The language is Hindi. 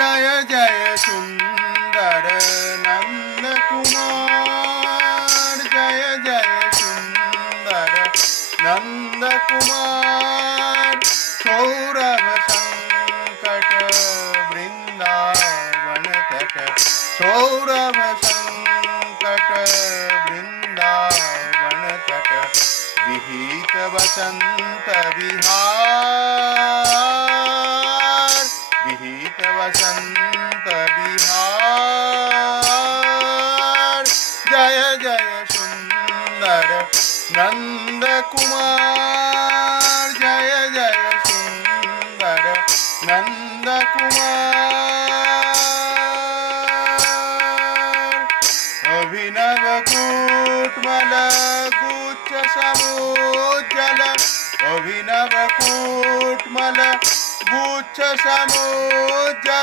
जय जय सुंदर नंद कुमार, जय जय सुंदर नंद कुमार। सौरभ संकट वृंदावन तट, सौरभ संकट वृंदावन तट। विहित बसंत विहार, विहित बसंत विहार। जय जय सुंदर नंद कुमार, जय जय सुंदर नंद कुमार। अभिनव कूटमल गुच्छ समोज्जल, अभिनव कूटमल गुच्छ समोज्जल।